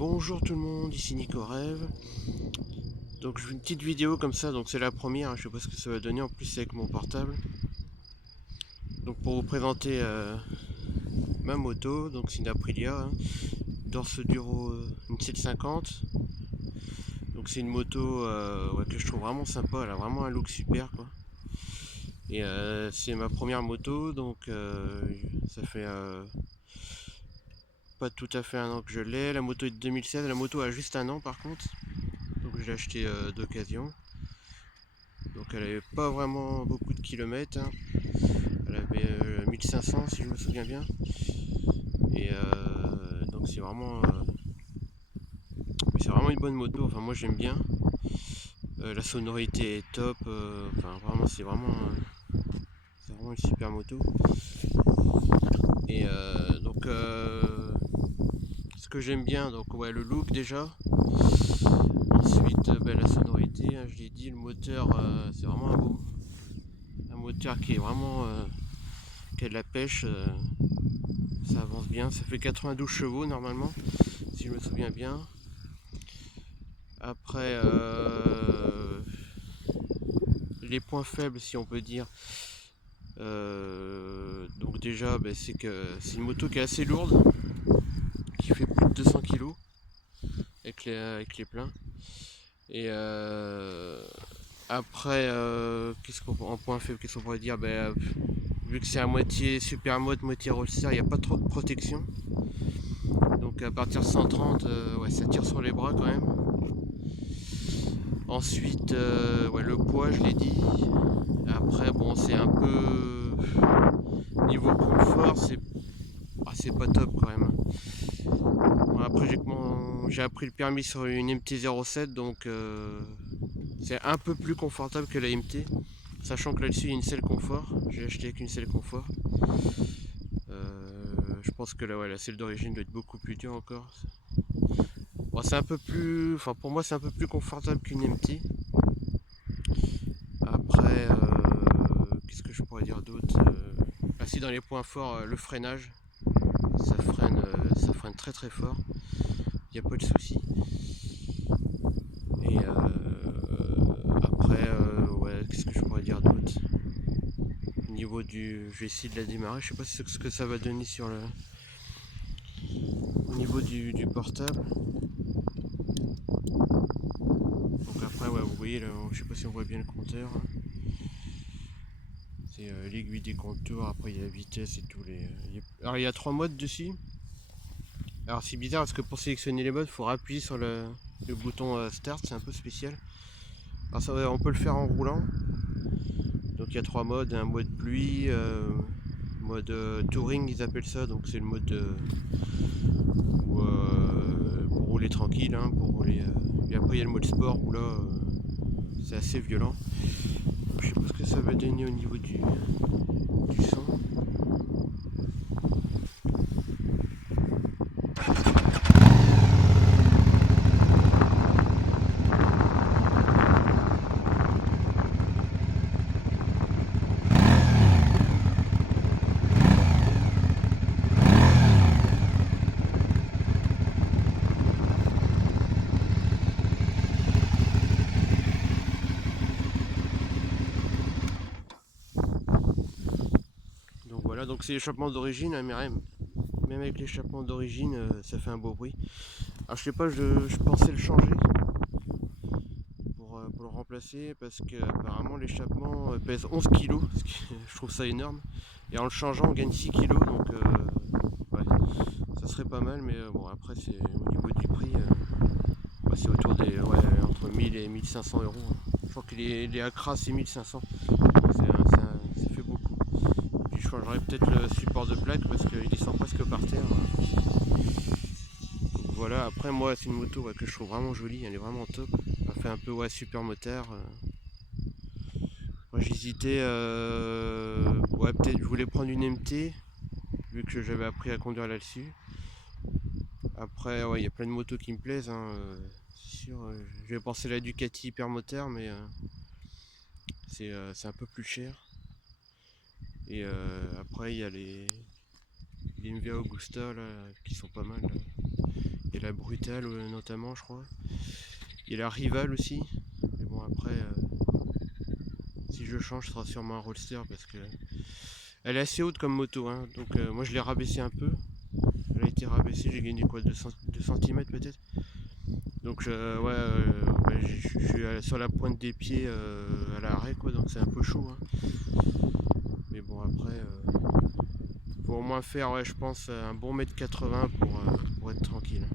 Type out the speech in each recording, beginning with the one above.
Bonjour tout le monde, ici Nico Rêve. Donc je fais une petite vidéo comme ça, donc c'est la première, je sais pas ce que ça va donner, en plus c'est avec mon portable. Donc pour vous présenter ma moto, donc c'est une Aprilia, Dorse Duro, une 750. Donc c'est une moto que je trouve vraiment sympa, elle a vraiment un look super quoi. Et c'est ma première moto, donc ça fait pas tout à fait un an que je l'ai. La moto est de 2016, la moto a juste un an par contre. Donc je l'ai acheté d'occasion. Donc elle avait pas vraiment beaucoup de kilomètres, Elle avait 1500 si je me souviens bien. Et donc c'est vraiment une bonne moto, enfin moi j'aime bien. La sonorité est top, enfin vraiment c'est vraiment une super moto. Et ce que j'aime bien, donc ouais, le look déjà. Ensuite la sonorité, je l'ai dit, le moteur, c'est vraiment un moteur qui est vraiment qui a de la pêche, ça avance bien, ça fait 92 chevaux normalement, si je me souviens bien. Après, les points faibles, si on peut dire. Donc déjà, c'est que c'est une moto qui est assez lourde, qui fait plus de 200 kg avec les pleins. Et après, en point faible, qu'est-ce qu'on pourrait dire, vu que c'est à moitié super mode, moitié roadster, il n'y a pas trop de protection. Donc à partir de 130, ouais, ça tire sur les bras quand même. Ensuite, le poids, je l'ai dit. Après, bon, c'est un peu niveau confort, c'est pas top quand même. Bon, après, j'ai appris le permis sur une MT-07, donc c'est un peu plus confortable que la MT, sachant que là-dessus il y a une selle confort. J'ai acheté avec une selle confort. Je pense que la selle d'origine doit être beaucoup plus dure encore. Bon, c'est un peu plus, enfin pour moi c'est un peu plus confortable qu'une MT. Après, qu'est-ce que je pourrais dire d'autre, si dans les points forts, le freinage, ça freine très très fort. Il n'y a pas de souci. Et après, qu'est-ce que je pourrais dire d'autre. Au niveau du, je vais essayer de la démarrer. Je sais pas ce que ça va donner au niveau du portable. Donc après, ouais, vous voyez là, je sais pas si on voit bien le compteur. C'est l'aiguille des contours, après il y a la vitesse et tous les. Alors il y a 3 modes dessus. Alors c'est bizarre parce que pour sélectionner les modes, il faut appuyer sur le bouton start, c'est un peu spécial. Alors ça, on peut le faire en roulant. Donc il y a 3 modes, un mode pluie, mode touring ils appellent ça, donc c'est le mode pour rouler tranquille, pour rouler. Et après il y a le mode sport où là c'est assez violent. Je sais pas ce que ça va donner au niveau du son. Donc voilà, donc c'est l'échappement d'origine, mais même avec l'échappement d'origine, ça fait un beau bruit. Alors je sais pas, je pensais le changer pour le remplacer parce que apparemment l'échappement pèse 11 kg, je trouve ça énorme. Et en le changeant on gagne 6 kg, donc ouais, ça serait pas mal, mais bon après c'est au niveau du prix, c'est autour des entre 1000 et 1500 euros. Je crois que les Accra c'est 1500, ça fait beaucoup. Puis je changerai peut-être le support de plaque parce qu'il descend presque par terre. Donc voilà, après moi c'est une moto que je trouve vraiment jolie, elle est vraiment top. Elle fait un peu super moteur. Moi j'hésitais, peut-être je voulais prendre une MT vu que j'avais appris à conduire là-dessus. Après il y a plein de motos qui me plaisent, c'est sûr. Je vais penser à la Ducati Hypermoteur, mais c'est un peu plus cher. Et après il y a les MV Augusta là, qui sont pas mal là. Il y a la Brutale notamment, je crois. Il y a la Rival aussi. Mais bon, après, si je change, ce sera sûrement un Roadster parce que elle est assez haute comme moto. Hein. Donc moi, je l'ai rabaissé un peu. Elle a été rabaissée, j'ai gagné quoi, 2 cm peut-être. Donc ouais, je suis sur la pointe des pieds à l'arrêt, quoi. Donc c'est un peu chaud. Hein. Mais bon, après, faut au moins faire, ouais, je pense, un bon mètre 80 pour être tranquille.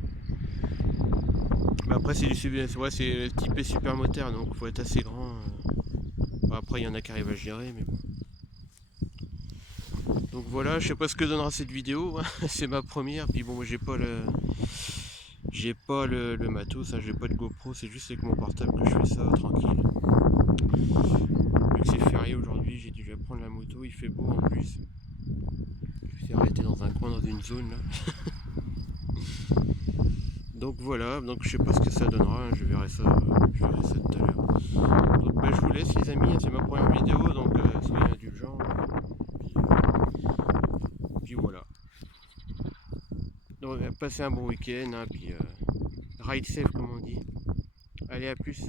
Mais après, c'est le type super moteur, donc faut être assez grand. Bon, après, il y en a qui arrivent à gérer, mais bon. Donc voilà, je sais pas ce que donnera cette vidéo. C'est ma première. Puis bon, moi, j'ai pas le matos, hein, j'ai pas de GoPro, c'est juste avec mon portable que je fais ça tranquille. Vu que c'est férié aujourd'hui, j'ai dû prendre la moto, il fait beau en plus. Je me suis arrêté dans un coin, dans une zone là. Donc voilà, donc je sais pas ce que ça donnera, hein, je verrai ça tout à l'heure. Donc bah, je vous laisse les amis, hein, c'est ma première vidéo, donc soyez indulgents. Puis voilà. Donc passez un bon week-end, hein, puis ride safe comme on dit. Allez, à plus.